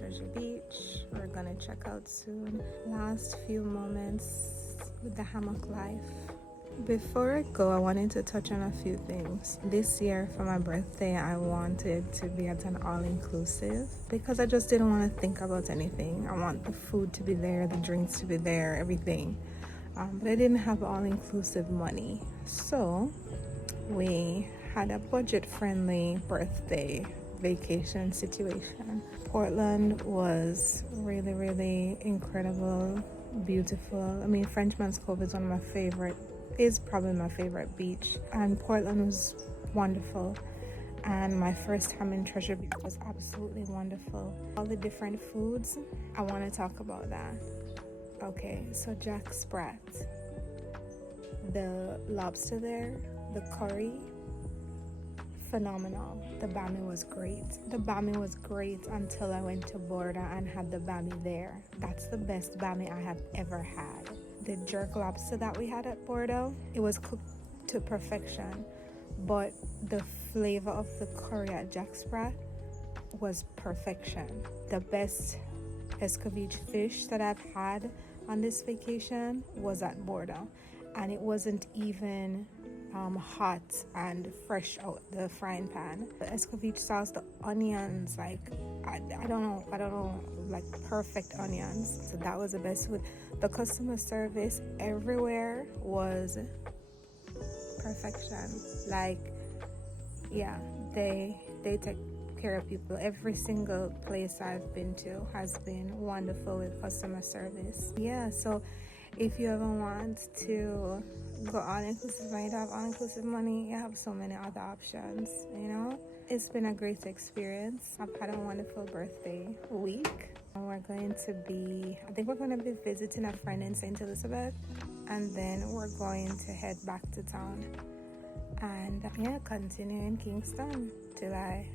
Treasure Beach. We're gonna check out soon. Last few moments with the hammock life. Before I go, I wanted to touch on a few things. This year for my birthday, I wanted to be at an all-inclusive because I just didn't want to think about anything. I want the food to be there, the drinks to be there, everything. But I didn't have all-inclusive money. So we had a budget-friendly birthday vacation situation. Portland was really, really incredible, beautiful. I mean, Frenchman's Cove is probably my favorite beach, and Portland was wonderful. And my first time in Treasure Beach was absolutely wonderful. All the different foods, I want to talk about that. Okay, so Jack Sprat, the lobster there, the curry, phenomenal. The bami was great. The bami was great until I went to Border and had the bami there. That's the best bami I have ever had. The jerk lobster that we had at Bordeaux, it was cooked to perfection, but the flavor of the curry at Jack Sprat was perfection. The best escovitch fish that I've had on this vacation was at Bordeaux, and it wasn't even hot and fresh out the frying pan. The escovitch sauce, the onions, like I don't know, like perfect onions. So that was the best food. The customer service everywhere was perfection. Like, yeah, they take care of people. Every single place I've been to has been wonderful with customer service. Yeah, so if you ever want to go all-inclusive and you don't have all-inclusive money, you have so many other options, you know? It's been a great experience. I've had a wonderful birthday week. I think we're going to be visiting a friend in St. Elizabeth, and then we're going to head back to town and continue in Kingston till I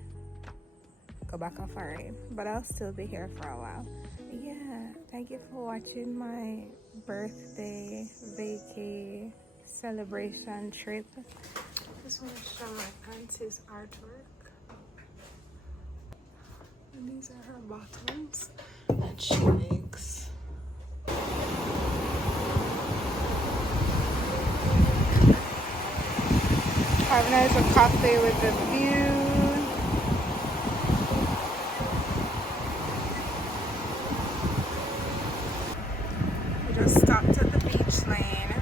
go back off our raid. But I'll still be here for a while. Yeah, thank you for watching my birthday vacay celebration trip. Just want to show my auntie's artwork. And these are her bottoms that she makes. Having a coffee with the view. Just stopped at the beach lane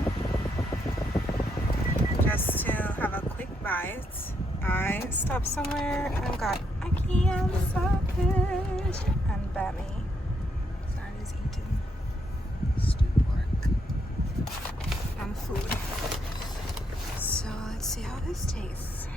just to have a quick bite. I stopped somewhere and got ackee and sausage and bami. Sandy's eating stewed pork and food. So let's see how this tastes.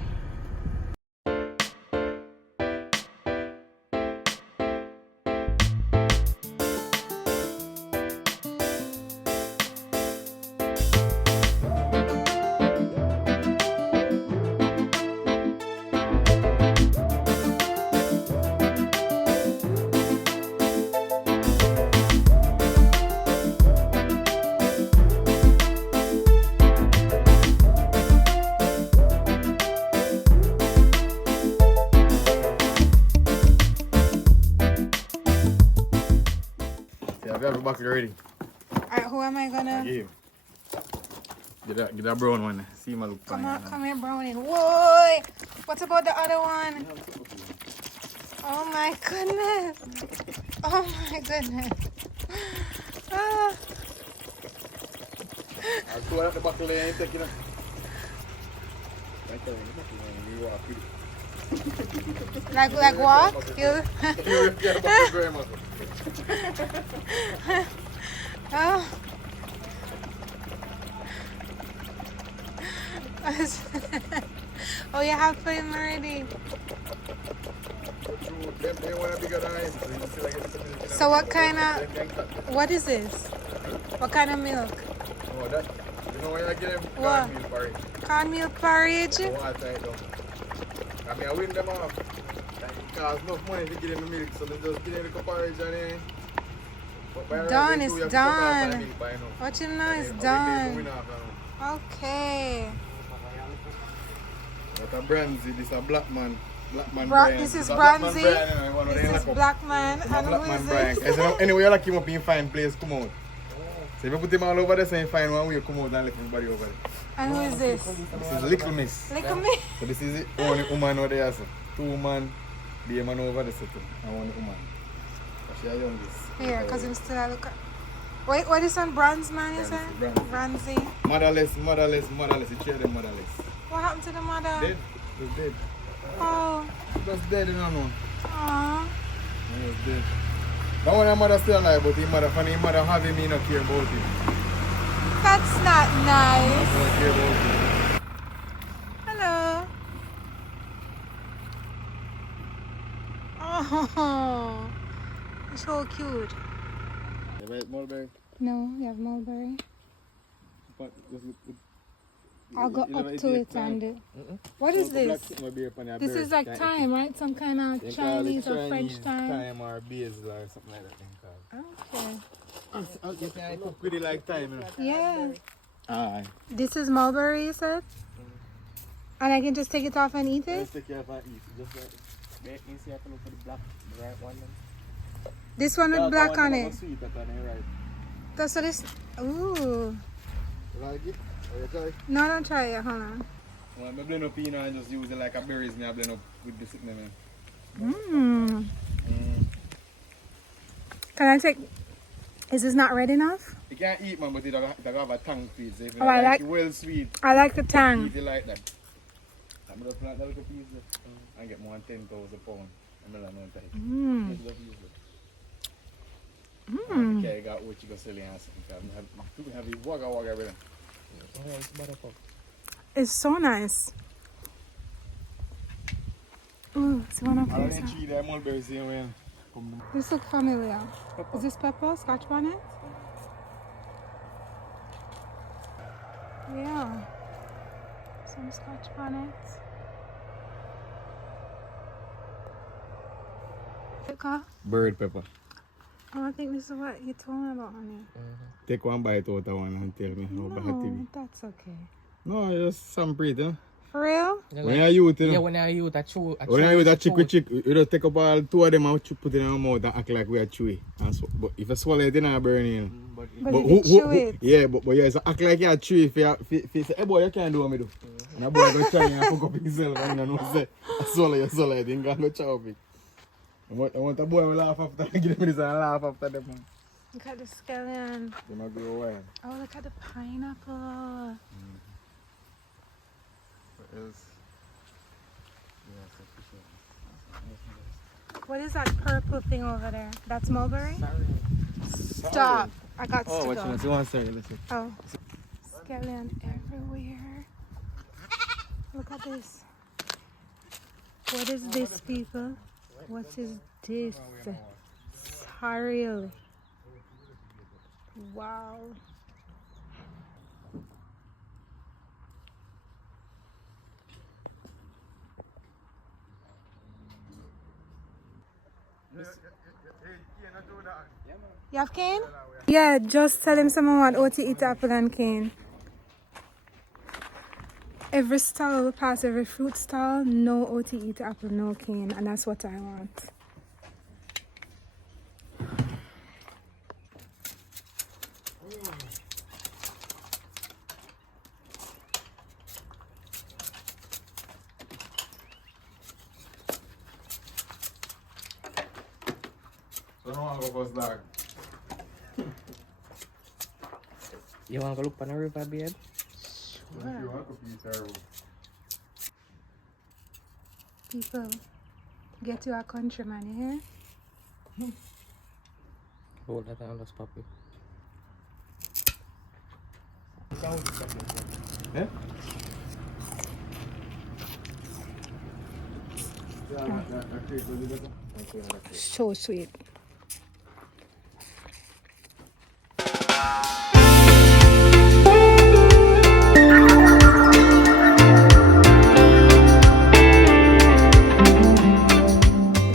I've got a bucket already. Alright, who am I gonna? Get that brown one. See my look. Come here, brownie. Whoa! What about the other one? Oh my goodness! Oh my goodness! Ah. I'll go out the bucket and take it up. Like walk? You? Oh. Oh, you have him already. So what is this? What kind of milk? Oh, that, you know when I get him cornmeal porridge. Cornmeal porridge? I mean, I win them off. It costs enough money to get him the milk, so they just get him the porridge and then... Done, it's done. What you know is done. Okay. That's a brandy, this a black man. Black man Brian. This is Black man Bronzy. Brian, you know, This is Black Man. And Black who man is Brian. this? Anyway, you lock him up in fine place, come out. So if you put him all over there, so you find one way, you come out and let everybody over there. And who is this? This is Little Miss. Little me. So this is the only woman over there, so. 2 women, the man over there, so too. And 1 woman. But she is youngest. Here, because I'm still a look at. Wait, what is on Bronze Man, you said? Bronzy. Motherless. You share them motherless. What happened to the mother? Dead. She was dead. Oh. She was dead, you know. Aww. He was dead. That one your mother still alive, but his mother, funny, his mother have him, he don't care about him. That's not He nice. don't care about him. Hello. Oh. You're so cute. You like mulberry? No, you have mulberry. But just look. I'll go up to it and what is this? This is like thyme, right? Some kind of Chinese or French thyme. Thyme or basil or something like that. Okay. You can cook with it like thyme, you know? Yeah. Aye. This is mulberry, you said? And I can just take it off and eat it? Just take care of and eat. Just like it. You see, I can look for the black, the right one. This one with black on it. Sweet, that one, right? That's what this. Ooh. You like it? Or you try? No, don't try it. Hold on. Well, I blend up peanut and just use it like a berries. I blend up with the cinnamon. Mmm. Can I take? Is this not red enough? You can't eat, man, but it have a tongue to it. So if you Oh, I like like- it well sweet, I like the tang. eat it like that. I'm going to plant that little piece there and get more than 10,000 pounds. I'm going to learn that. Mmm. Make love use it. Mmm. Okay, I got what you go sell in something. Have you wagga with them? Oh, it's buttercup. It's so nice. Ooh, it's one of I don't these. need tree there, mulberry same way. This look familiar. Is this pepper? Scotch bonnet? Yeah. Some scotch bonnet. Bird pepper. Oh, I think this is what you told me about, honey. Take one bite out of one and tell me how bad it No, is. that's okay. No, just some breed, huh? For real? When you're youth, you know? Yeah, when I use that chew. When I with a chick with chick, you just take up all 2 of them and put it in your mouth and act like we are chewy. And so, but if you swallow it, it's not burning. You know? But if you chew it. Yeah, but yeah, so act like you're chewy. If you say, hey boy, you can't do what me do. And a boy go try and fuck up himself and you know, say, swallow it, then go chow up it. I want a boy to laugh after, give me this and laugh after them. Man. Look at the scallion. They might go wild. Oh, look at the pineapple. What else? What is that purple thing over there? That's mulberry? Stop. I got Oh, to what go. you want? You want to say? Listen. Oh. Scallion everywhere. Look at this. What is this, people? What is this? Sorry. Wow. You have cane? Yeah, just tell him someone want OT eat apple and cane. Every stall we pass, every fruit stall, no OT eat apple, no cane, and that's what I want. So no one go first dog. You want to look on the river, babe? If you want to be terrible. People, get you a countryman, you hear? Hold that down, let's pop it. Yeah? Yeah, So sweet.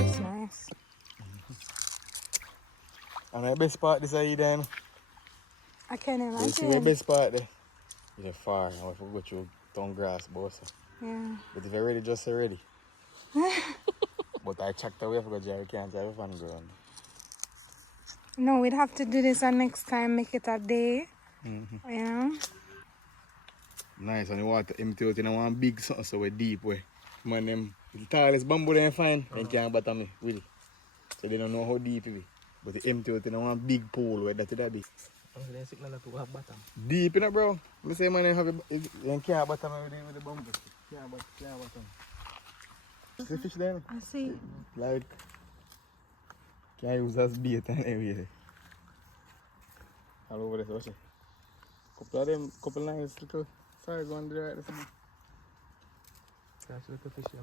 It's nice. and the best part this is then. I can't You see the imagine. best part there? It's far. I have to go through tongue grass, boss. Yeah. But if you're ready, just say ready. But I checked away for Jerry can't have a fun ground. No, we'd have to do this next time, make it a day. Mm-hmm. Yeah. Nice, and the water empty out in one big something so we're deep way. Man, them the tallest bamboo they find and can't bottom me, will. So they don't know how deep it is. But it empty out in one big pool where that it be. Ang signal to have bottom. Deep in it, bro. I say man, you can't bottom with the bamboo. Can't bottom. See fish there? I see. Like, can't use as bait and everything. All over there, watch it. Couple of them, couple nice little size one there. That's a little fish. How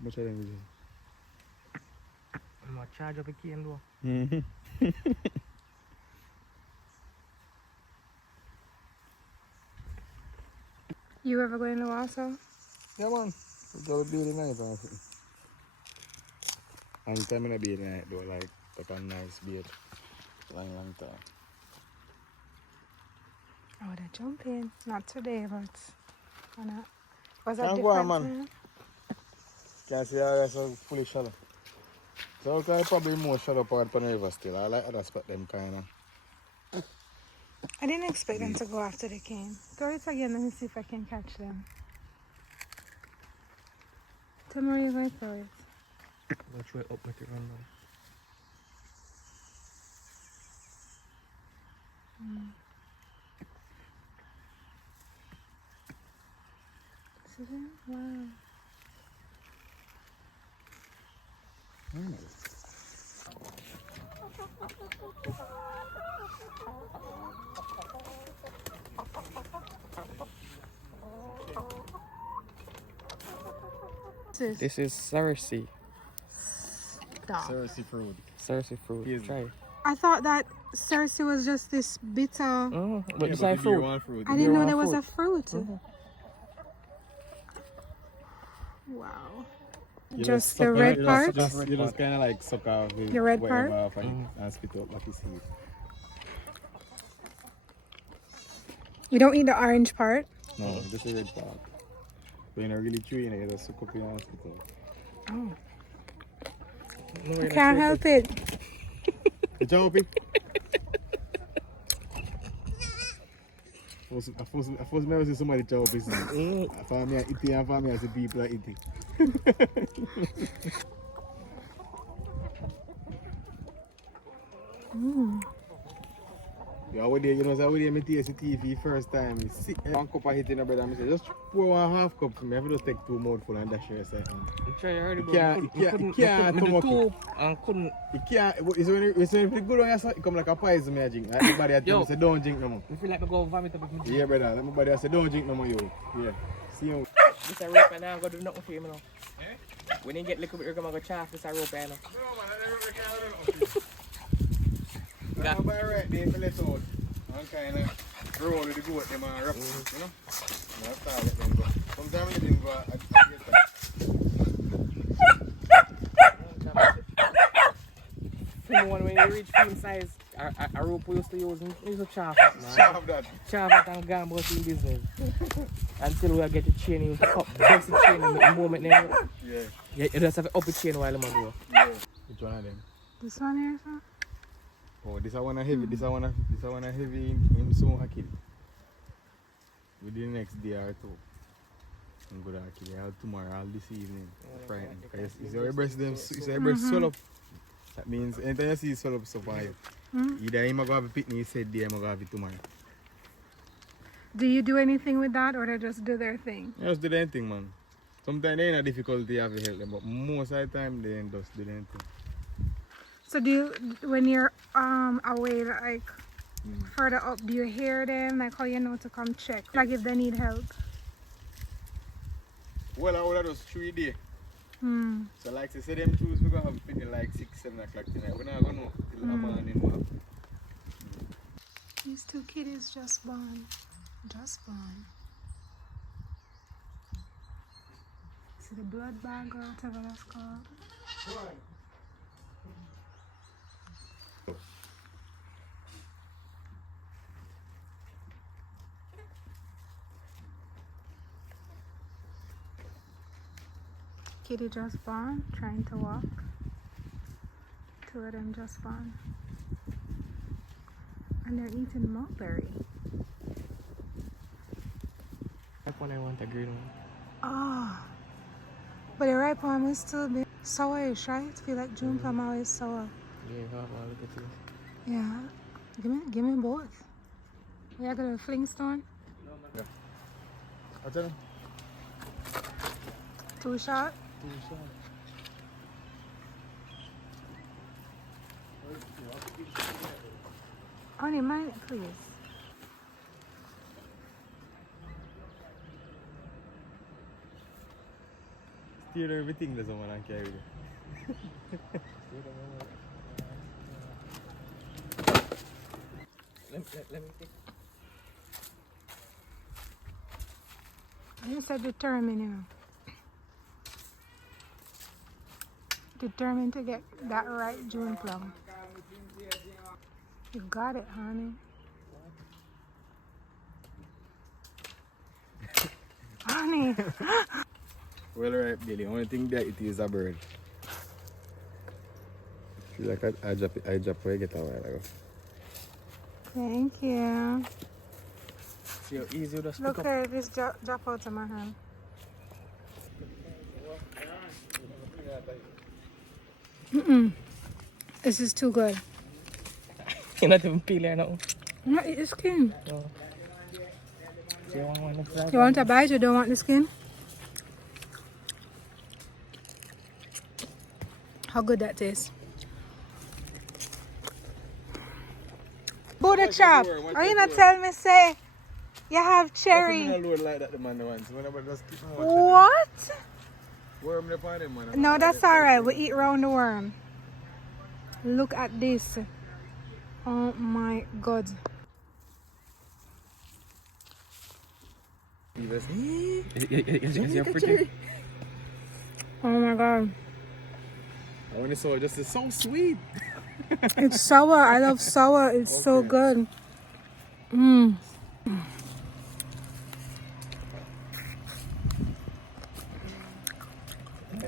much are them? I'm gonna charge up a key and do. You ever go in the water? Yeah, man. It's all be the night, man. Anytime in a be the night, though, like a nice bait. Long time. Oh, they're jumping. Not today, but why not? Was that Can't different? go on, man. Can't see how it's so fully shallow. So it's probably more shallow part on the river still. I like other spot them kind of. I didn't expect them to go after the cane. Throw it again, let me see if I can catch them. Tell me where you're going to throw it. Watch way up with it run down. See them? Wow. This is Cersei. Stop. Cersei fruit. Cersei fruit. Yes. Try. I thought that Cersei was just this bitter. Oh, but Yeah, this but is fruit. fruit. I didn't know want there was fruit? a fruit. Mhm. Wow. You Just suck the on red it, part? You just kind of like suck off The red whatever part? off and spit out like you see. You don't eat the orange part? No, just the red part. When you're really chewing it, you just suck up your and spit out. Oh. No, I you're can't not help it. You jump it? I first never see somebody chop it. I found me eat it and found me I see people that eat it. Yeah, over there, you know, so over there, I taste the TV first time. I see one cup of hit in the bread and I say, just pour 1/2 cup for me. I have to just take 2 mouthfuls and dash it. You try already, bro. can't- You you couldn't can't with the stomach it. two and couldn't. You can't, it's when it good on your side, it come like a poison, me, I drink. Like everybody at Yo. me say, don't drink no more. You feel like I go vomit up with me. Yeah, brother, everybody say, don't drink no more, yo. Yeah. See you. This a rope and I'm gonna do nothing for you, you know. When you get liquor, you're gonna go chaff this a rope, you know. Yeah. I'm right there, for let out. I'm kind of roll with the goat, them and wrap, you know. I'm start let them go. Sometimes when you didn't go, I get that. Film one when you reach film size, a rope we used to use, we used to chaff it, man. Chaff that. Chaff it and go about in business. Until we get the chain, you cut bust the chain and the moment then Yeah. you just have to up the chain while I'm go. Yeah. Which one of them? This one here, sir? Oh, this one a heavy, this one a heavy him soon a kill. Within the next day or two. I'm gonna kill it tomorrow, all this evening. Friday. Is your breast them swell up? That means anytime you see it swell up so far you. Either him go have a picnic, he said day, I'm gonna have it tomorrow. Do you do anything with that or they just do their thing? Just do the thing, man. Sometimes they ain't a difficulty have to help them, but most of the time they ain't just do the thing. So do you, when you're away like further up, do you hear them? Like how you know to come check? Like if they need help? Well, I would have just 3 days. Hmm. So like they say them choose we're gonna have picnic like 6-7 o'clock tonight. We're not gonna know till the morning. These 2 kitties just born. Just born. See the blood bag or whatever that's called. Kitty just born, trying to walk. Two of them just born. And they're eating mulberry. That one I want a green one. Oh. But the ripe one is still big. Sourish, right? Feel like June plum always sour. Yeah, look at this. Yeah. Give me both. We are gonna Flingstone. Yeah. What's that? Too short. Honey, mind it, please. Steal everything that someone can carry. Let me take. You said determined, you know. Determined to get that right June plum. You got it, honey. Honey. Well, right, Billy. Only thing that it is a bird. Feel like I drop where I get a while ago. Thank you. See how easy you just Look pick up. at this drop out of my hand. This is too good. You're not even peeling now. I'm not eat the skin. No. Do you want one of that? You want a bite? You don't want the skin? How good that tastes. Buddha chop. Are you not telling me say you have cherry? Like that, the man wants. Whenever just keep on What? worm the pan, man. No, that's alright. We eat round the worm. Look at this. Oh my god. Is your pretty? Oh my god. I want to saw just it's so sweet. It's sour. I love sour. It's so good. Mmm.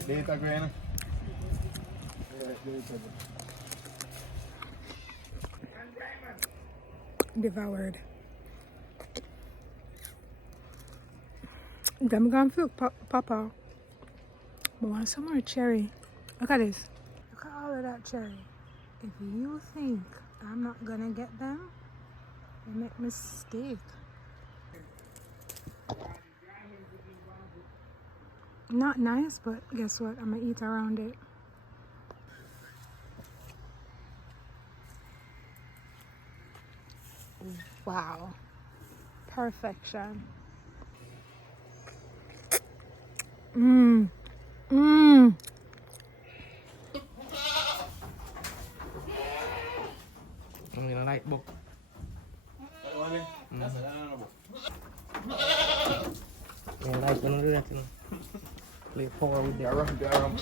Data grain. Devoured. I'm gonna feel papa. But want some more cherry. Look at this. Look at all of that cherry. If you think I'm not gonna get them, you make mistake. Not nice, but guess what? I'm gonna eat around it. Wow. Perfection. Mmm. Mmm. I'm gonna like book. Yeah, like one of that, you know. Play power with the arm.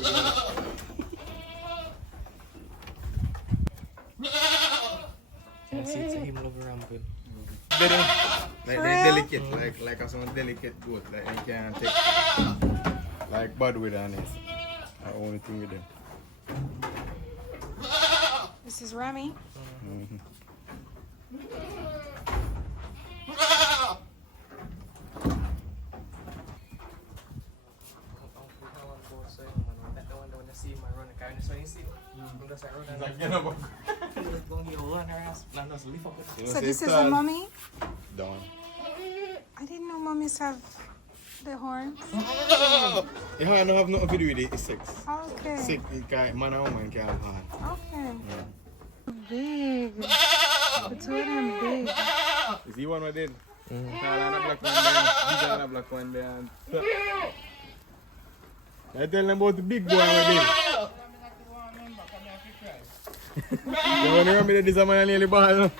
I see it's him love ramping. Like they delicate, like a some delicate goat, like you can't take like bad with on it. The only thing with them. This is Remy. So this is the mummy? Down. I didn't know mummies have the horns. Yeah, I don't have nothing to do with it. It's sex. Okay. Sick, man and woman can't have hand. Okay. Big. The two of them big. Is he one of them? Tall and a black one there. Big and a black one there. I tell them about the big boy with him. You want to remember that this man is nearly bad.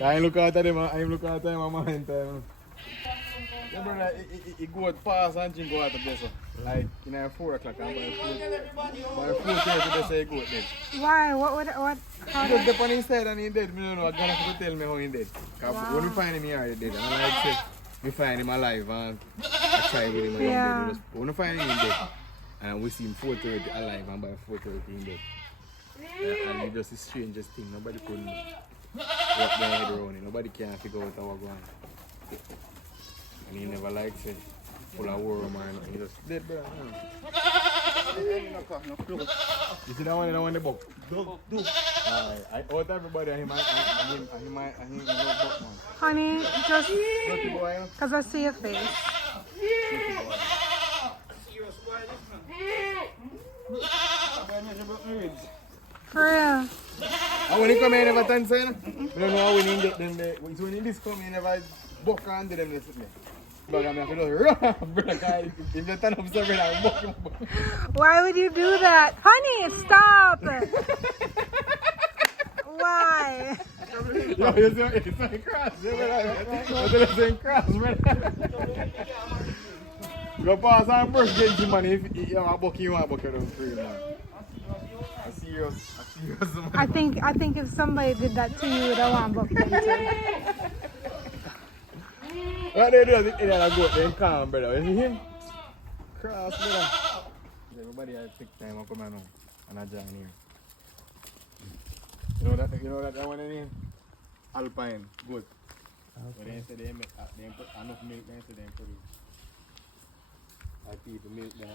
I look out at them, I look out at them, I'm in time. Yeah, brother, he go out fast and drink go out of this. Like, you know, 4 o'clock, and by 4:30 they say he go out dead. Why? What? How He just dip on his head and he dead. I don't know, I'm gonna have to tell me how he dead. Because when we find him here, he dead. And I like say, we find him alive and I try with him and Yeah. we just wanna find him in bed. And we see him 4:30 alive and by 4:30 in bed. And it's just the strangest thing. Nobody couldn't wrap their head around it. Nobody can figure out how going. And he never like said full of worm or nothing. He just dead, bro. You see that one in the book? Do. I out everybody and him no book, man. Honey, just Dirty boy, you know? because I see your face. Dirty boy. For real. And when he come here, he never turn say, you know? We don't know how when he get them there. So when he this come, he never buck under them. They sit there. But I'm like, run, brother. If you turn up so brother, I'll buck him. Why would you do that? Honey, stop! Why? Yo, it's a cross, it's a cross, brother. Go pass and brush against him, man. If you want to buck you, want to buck you down free, man. I serious, man. I think if somebody did that to you, would want to book them too. What they do is they go there and calm, brother. You see him? Cross, brother. Everybody has take time to come here now. And I join here. You know that one in here? Alpine, good. But they say they put enough milk, they say they produce. Like people milk there.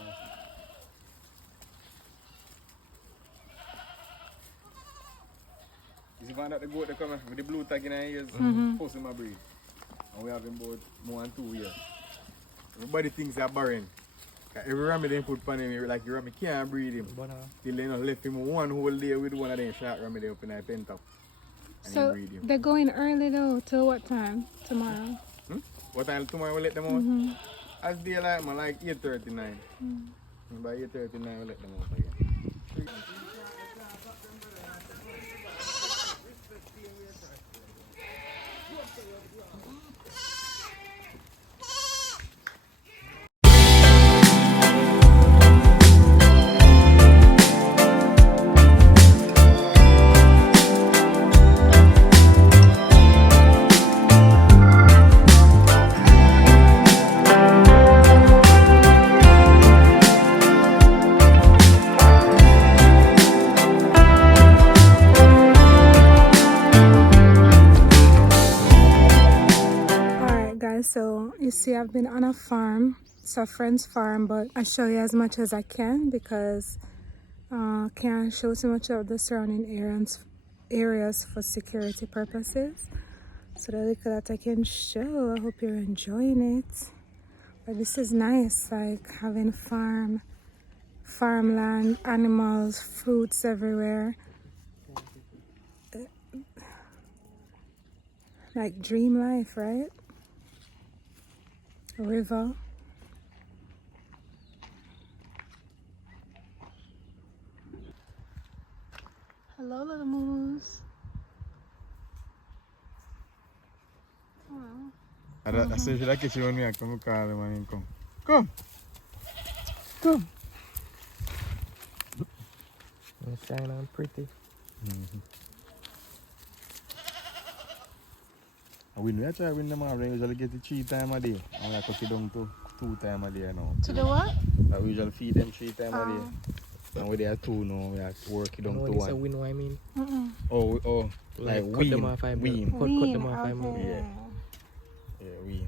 You see find out the goat they come with the blue tag in their ears, force him a breed. And we have him about more than 2 years. Everybody thinks they're barren. Every rabbit they put on him, like the rabbit can't breed him. Till they not left him one whole day with one of them short rabbit they up in a pen top. So they're going early though. Till what time? Tomorrow? What time tomorrow we let them out? As daylight, man, like 8:39. By 8:39 we let them out again. So you see I've been on a farm, it's a friend's farm, but I show you as much as I can because can't show so much of the surrounding areas for security purposes. So the little that I can show, I hope you're enjoying it. But this is nice, like having farmland, animals, fruits everywhere. Like dream life, right? A river. Hello, little moose. I said, should I catch you when I come call him and come? Come! Come! It's shine on pretty. We try to win them out. We usually get it 3 times a day. And I cut it down to 2 times a day now. To the what? We usually feed them 3 times a day. And we there 2 now, we have to work it down to 1. It's a win, what I mean. Oh, like cut them off, wean. Cut them off, I move. Yeah, wean.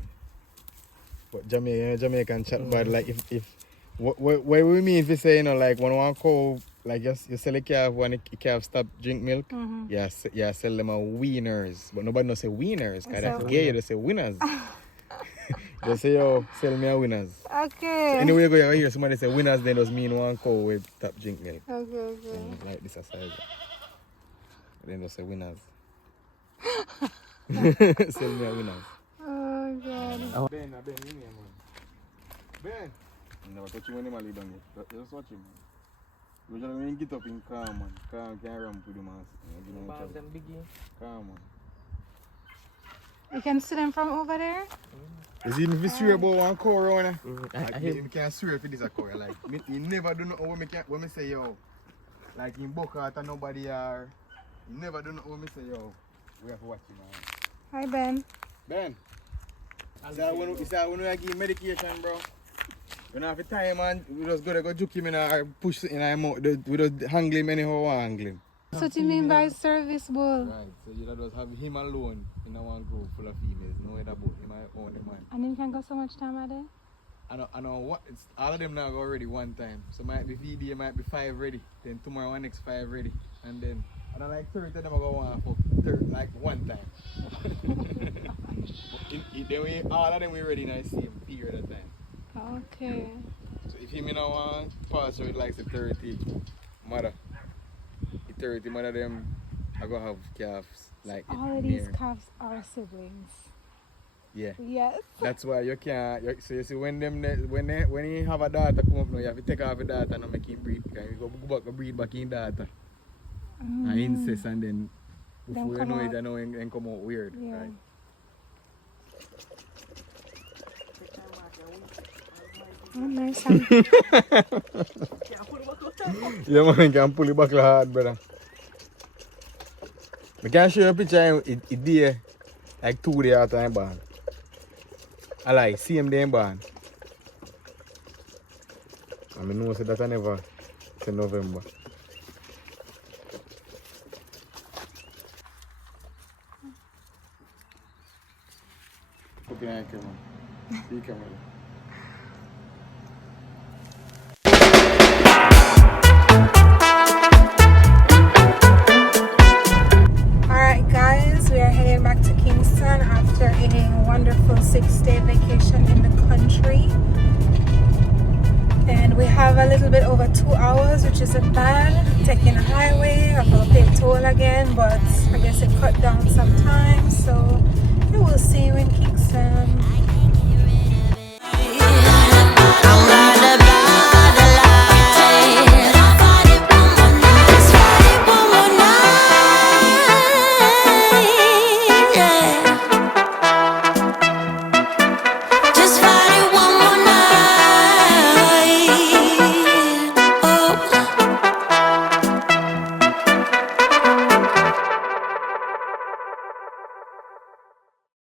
But Jamaican chat bad, like if what we mean if you say, you know, like when one cow, like you sell a calf when a calf stop drink milk, yeah, sell them a wieners. But nobody no say wieners, because that's gay, they say winners. They say, yo, sell me a winners. Okay. So anyway, you go hear somebody say winners, then does mean one cow with stop drink milk. Okay. Like this aside. Then they say winners. Sell me a winners. Oh God. Ben, you name man. Ben! Never touch you when him a lead on it. Just watch him, man. Usually when you get up in calm, man. Calm can't ramp with him, man. Balls them biggie. Calm, man. You can see them from over there? Is even if you swear about one cow around I like, you can't swear if it is a cow. Like, you never do nothing when me say, yo, like in Bokart and nobody are, you never do nothing when me say, yo, we have to watch him, man. Hi, Ben. Ben! It's that when we give medication, bro. You know, every time, man, we just go juke him in or push it in our mouth. We just handle him anyhow we handle him. So what do you mean by service bull? Right, so you just have him alone in one group full of females. No other about him, I own him, man. And him can go so much time a day? I know what, all of them now go already one time. So might be VD, might be 5 ready. Then tomorrow one next 5 ready. And then, I don't like 30 of them I go on for like one time. All of them we ready in the same period of time. Okay. So if him in one pass, so it likes the 30 mother. The 30 mother them I go have calves like all of these calves are siblings. Yeah. Yes. That's why you can't. So you see when you have a daughter come up now, you have to take off a daughter and make him breed. Because you go back and breed back in daughter. And incest, and then before you know it, I know it come out weird. Yeah. Right? Oh, nice. Yeah, man, you can pull it back hard, brother. I can show you a picture. It there like 2 days after I'm born. I like see him there born. I know that I never say November. Okay, man. See camera. Alright guys, we are heading back to Kingston after a wonderful 6-day vacation in the country. And we have a little bit over 2 hours, which isn't bad. Taking a highway, I'm going to pay toll again, but I guess it cut down some time. So we will see you in Kingston.